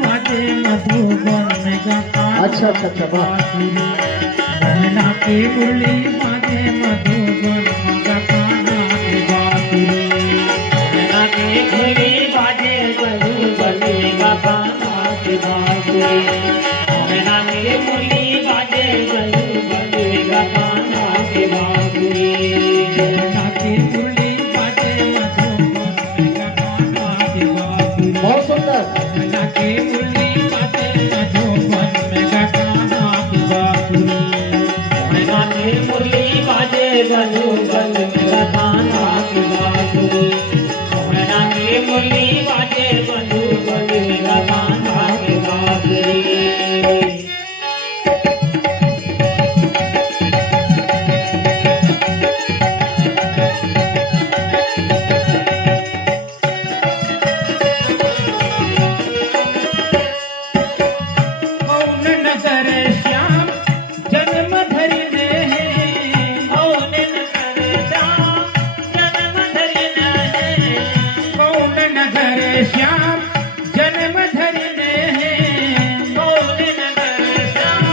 बाजे मधुबन में गाना। अच्छा अच्छा अच्छा बांसुरी मोहना की मुरली बाजे मधुबन में गाना बांसुरी। मोहना की मुरली बाजे मधुबन में गाना बांसुरी। मोहना की मुरली बाजे मधुबन में गाना बांसुरी। मोहना की मुरली बाजे मधुबन में गाना बांसुरी। बहुत सुंदर। मोहना की मुरली बाजे मधुबन में गाना बांसुरी। मोहना की मुरली बाजे मधुबन में गाना बांसुरी। मोहना की मुरली बाजे मधुबन में गाना बांसुरी। कौन नगर श्याम जन्म धरिने है। कौन नगर श्याम जन्म धरिने है। कौन नगर श्याम जन्म धरिने है। कौन नगर श्याम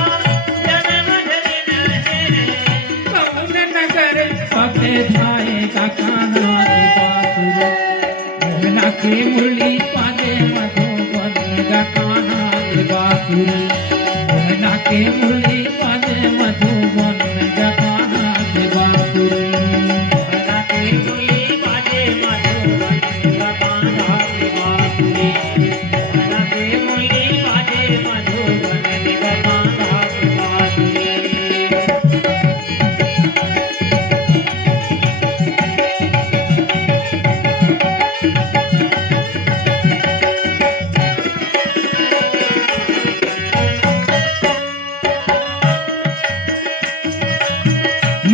जन्म धरिने है। कौन नगर पगे जाएगा कान्हा रे बांसुरी। मोहना की मुरली बाजे मधुबन में गाना रे बांसुरी। मोहना की मुरली बाजे मधुबन में गाना रे बांसुरी। मोहना की मुरली बाजे मधुबन में गाना बांसुरी। मोहना की मुरली बाजे मधुबन में गाना बांसुरी।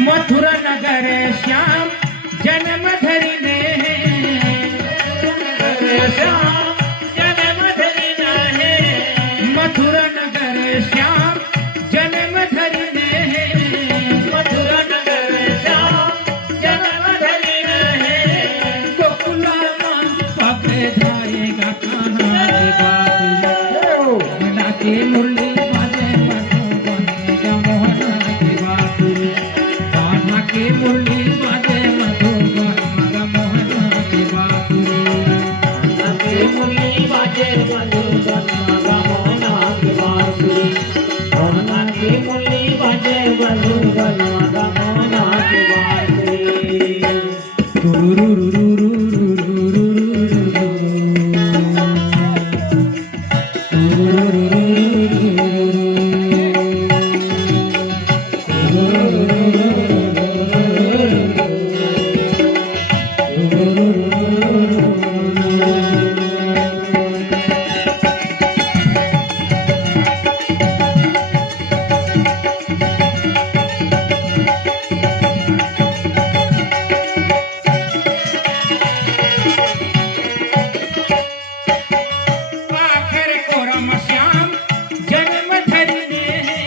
मथुरा नगर श्याम जन्म धरिने है। श्याम जन्म धरिने है। मथुरा नगर श्याम जन्म धरिने है। मथुरा नगर श्याम जन्म धरिने है। गोकुला मन पगे जाएगा कान्हा रे बांसुरी। मोहना की मुरली बाजे मधुबन में मोहना की बांसुरी। कान्हा की मुरली बाजे मधुबन में मोहना की बांसुरी। मोहना की मुरली बाजे मधुबन में मोहना की बांसुरी। मोहना की मुरली बाजे मधुबन में मोहना की बांसुरी। आखिर कोरम श्याम जन्म धरिने है।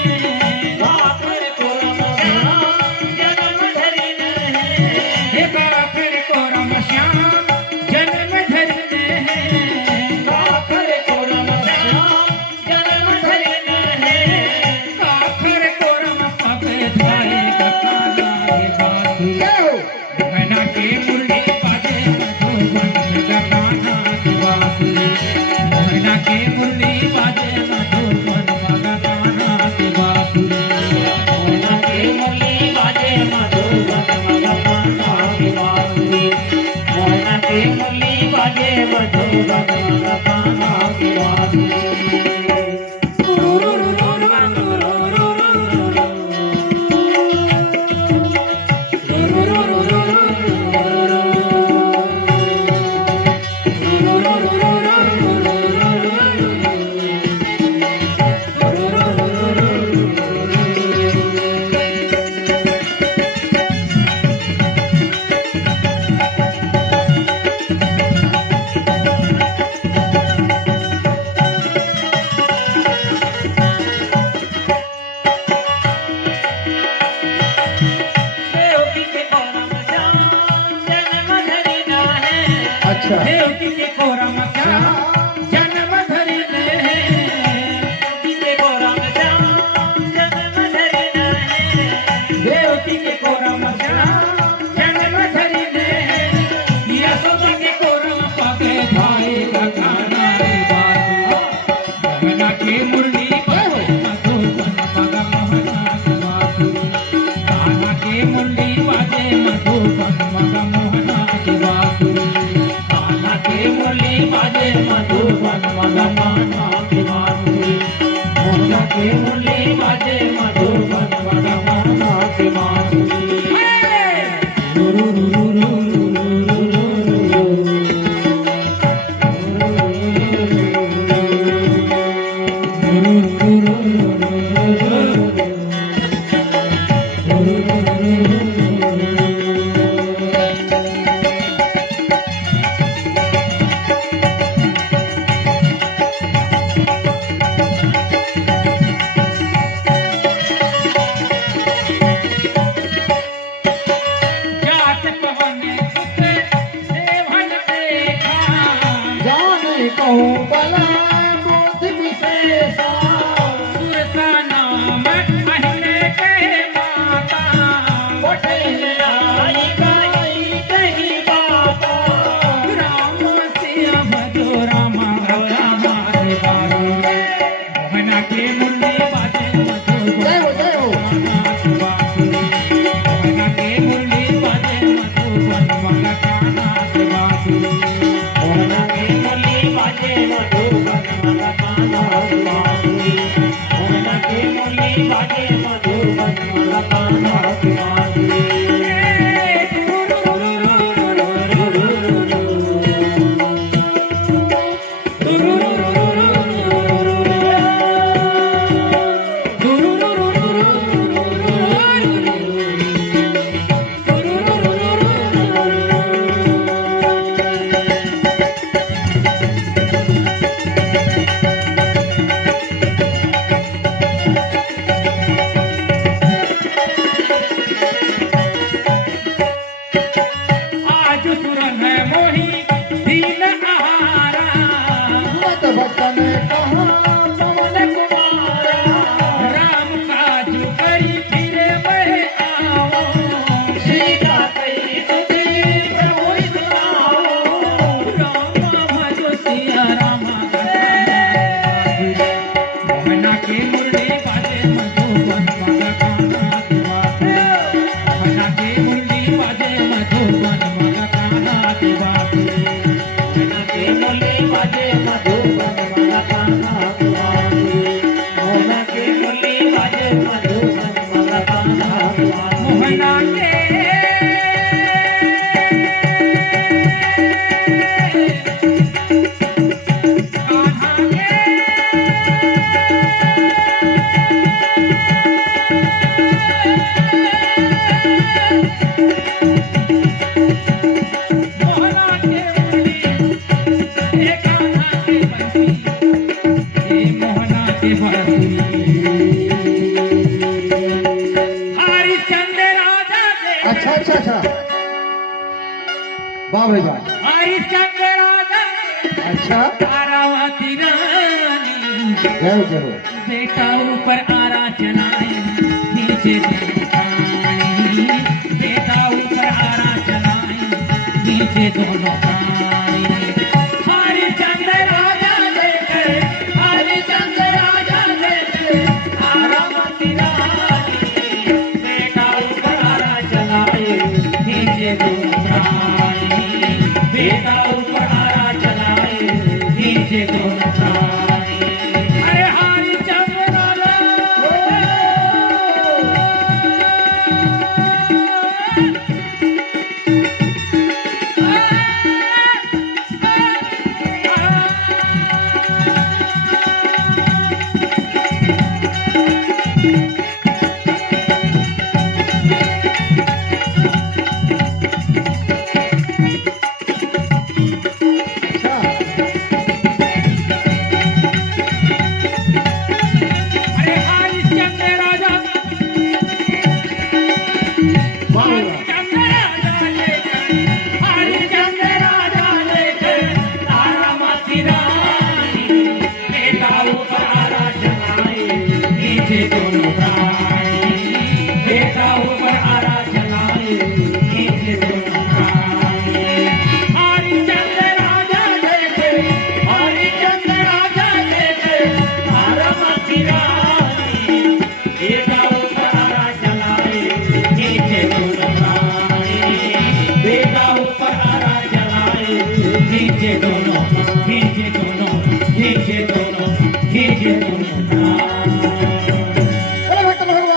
आखिर कोरम श्याम जन्म धरिने है। आखिर कोरम श्याम जन्म धरिने है। आखिर कोरम श्याम जन्म धरिने है। आखिर कोरम पगे जाएगा कान्हा रे बांसुरी। मोहना की मुरली बाजे मधुबन में गाना रे बांसुरी। मोहना की मुरली बाजे मधुबन में गाना रे बांसुरी। मोहना की मुरली बाजे मधुबन में गाना बांसुरी। मोहना की मुरली बाजे मधुबन में गाना बांसुरी। की मुरली बाजे मधुबन मगमना की बांसुरी जात पवन सुत सेवन देखा जाने कहूँ बला बोध विशेषा सुरसा नाम अहिने के माता पटेल आई गाई कही बाता राम सिया भजो राम हमारे बाबू मोहना के मुरली बाजे मधुबन जय हो जय हो मोहना के मुरली बाजे मधुबन मगकाना के बांसुरी मोहना की मुरली बाजे मधुबन मगमना की बांसुरी मोहना की मुरली बाजे मधुबन मगमना की बांसुरी आज सुरन है मोही दीन आहारा मत बचन कहाँ पवन कुमारा राम काजू करी फिरे बहे आओ सीता कई तुझी प्रभु इस्लाओ राम भजो सिया राम मोहना के मुरली बाजे मधुबन मगकाना की बांसुरी मोहना के मुरली बाजे मधुबन मगकाना की बांसुरी मोहना की मुरली बाजे मधुबन मगमना की बांसुरी मोहना की मुरली बाजे मधुबन मगमना की बांसुरी मोहना के कान्हा मोहना के मुरली ए कान्हा के बंसी ए मोहना के बांसुरी हरिश्चंद्र राजा के अच्छा अच्छा अच्छा वाह भाई वाह हरिश्चंद्र राजा अच्छा तारावती रानी जय जय हो बेटा ऊपर आरा चलाई नीचे दोनों प्राणी बेटा ऊपर आरा चलाई नीचे दोनों प्राणी